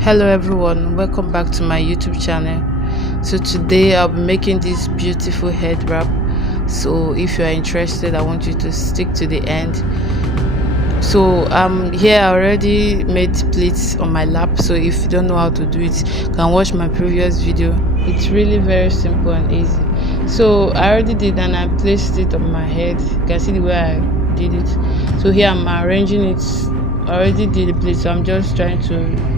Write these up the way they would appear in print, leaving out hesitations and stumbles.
Hello everyone, welcome back to my YouTube channel. So today I'll be making this beautiful head wrap. So if you are interested, I want you to stick to the end. So here I already made pleats on my lap. So if you don't know how to do it, you can watch my previous video. It's really very simple and easy. So I already did, and I placed it on my head. You can see the way I did it. So here I'm arranging it. I already did the pleats, so I'm just trying to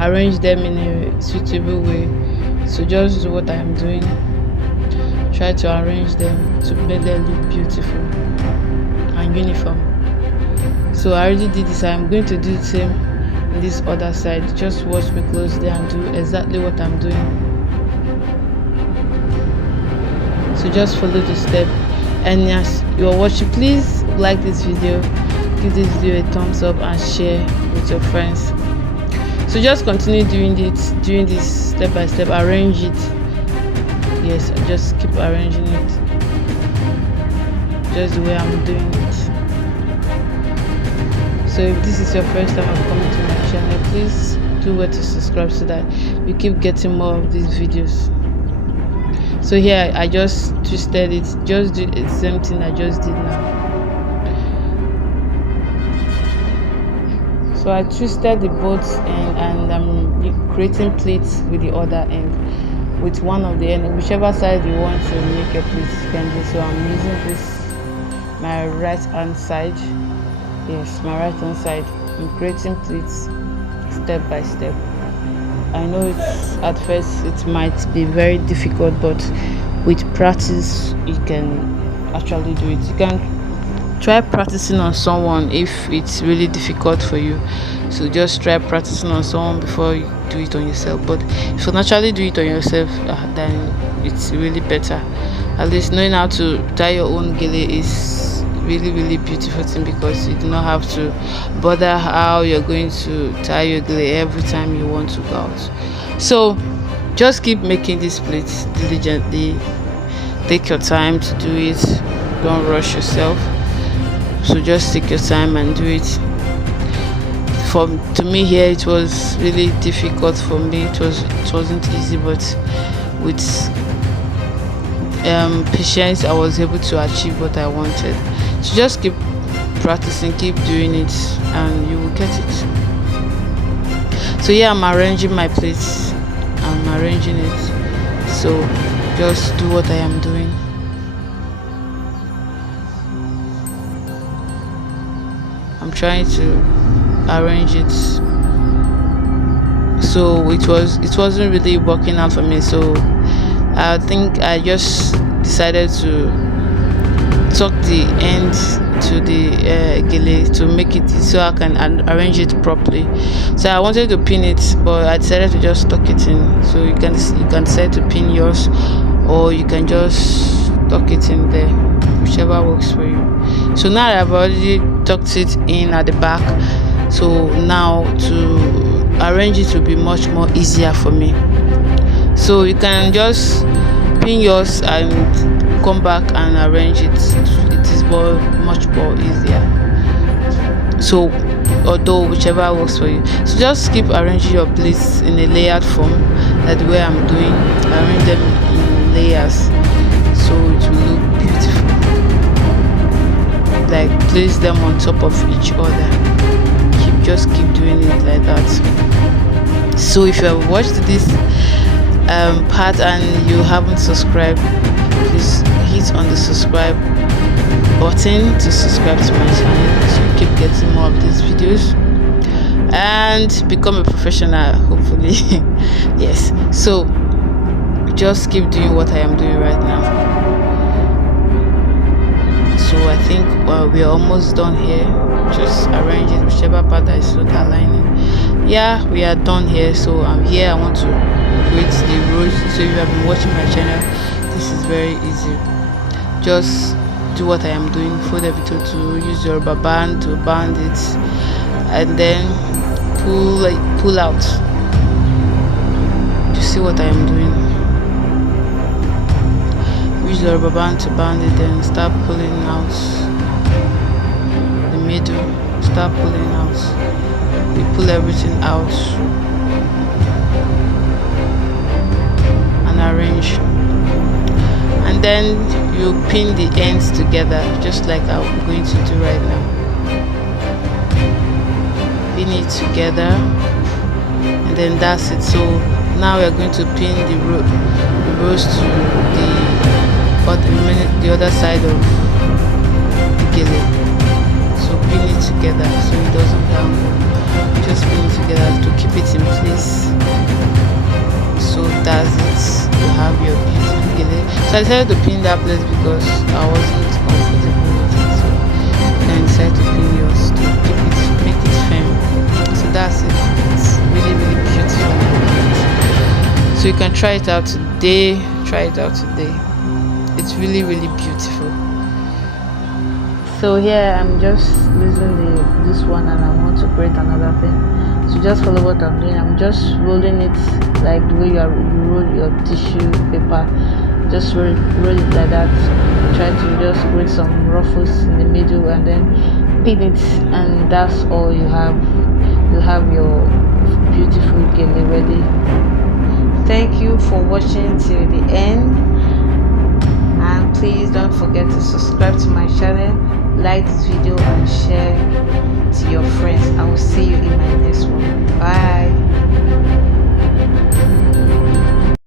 arrange them in a suitable way. So just do what I'm doing. Try to arrange them to make them look beautiful and uniform. So I already did this. I'm going to do the same in this other side. Just watch me closely and do exactly what I'm doing. So just follow the step. And as you are watching, please like this video, give this video a thumbs up and share with your friends. So just continue doing this step by step. Arrange it. Yes, just keep arranging it just the way I'm doing it. So if this is your first time of coming to my channel, please do well to subscribe so that you keep getting more of these videos. So here I just twisted it. Just do the same thing I just did now. So I twisted the both end, and I'm creating pleats with the other end, with one of the end, whichever side you want to make your pleats, you can do. So I'm using this, my right hand side. Yes, my right hand side. I'm creating pleats step by step. I know it's at first it might be very difficult, but with practice you can actually do it. You can try practicing on someone if it's really difficult for you. So just try practicing on someone before you do it on yourself. But if you naturally do it on yourself, then it's really better. At least knowing how to tie your own gele is really beautiful thing, because you do not have to bother how you're going to tie your gele every time you want to go out. So just keep making these pleats diligently. Take your time to do it. Don't rush yourself. So just take your time and do it. To me here, it was really difficult for me. It wasn't easy, but with patience I was able to achieve what I wanted. So just keep practicing, keep doing it, and you will get it. So yeah, I'm arranging my pleats. I'm arranging it. So just do what I am doing. I'm trying to arrange it. So it wasn't really working out for me. So I think I just decided to tuck the end to the gele to make it so I can arrange it properly. So I wanted to pin it, but I decided to just tuck it in. So you can decide to pin yours, or you can just tuck it in there, whichever works for you. So now that I've already tucked it in at the back, so now to arrange it will be much more easier for me. So you can just pin yours and come back and arrange it. It is much more easier. So although whichever works for you, so just keep arranging your pleats in a layered form, like the way I'm doing. Arrange them in layers so it will look beautiful. Like place them on top of each other. Just keep doing it like that. So if you have watched this part and you haven't subscribed, please hit on the subscribe button to subscribe to my channel, so you keep getting more of these videos and become a professional, hopefully. Yes, so just keep doing what I am doing right now. So I think we are almost done here. Just arrange it whichever part that is not aligning. Yeah, we are done here. So I'm here. I want to create the rows. So if you have been watching my channel, this is very easy. Just do what I am doing. Fold everything to use your rubber band to band it, and then pull out. You see what I am doing? Use the rubber band to band it, then start pulling out the middle. Start pulling out. We pull everything out. arrange, and then you pin the ends together just like I'm going to do right now. Pin it together, and then that's it. So now we're going to pin the rows to the other side of the gele. So pin it together so it doesn't dangle. Just pin it together to keep it in place. So that's it. You have your beautiful gele. So I decided to pin that place because I wasn't comfortable with it. So you can decide to pin yours to keep it, make it firm. So that's it. It's really beautiful. So you can try it out today. It's really beautiful. So here I'm just using this one, and I want to create another thing. So just follow what I'm doing. I'm just rolling it like the way you roll your tissue paper. Just roll it like that. Try to just create some ruffles in the middle and then pin it, and that's all you have. You have your beautiful gele ready. Thank you for watching till the end, and please don't forget to subscribe to my channel, like this video and share to your friends. I will see you in my next one. Bye.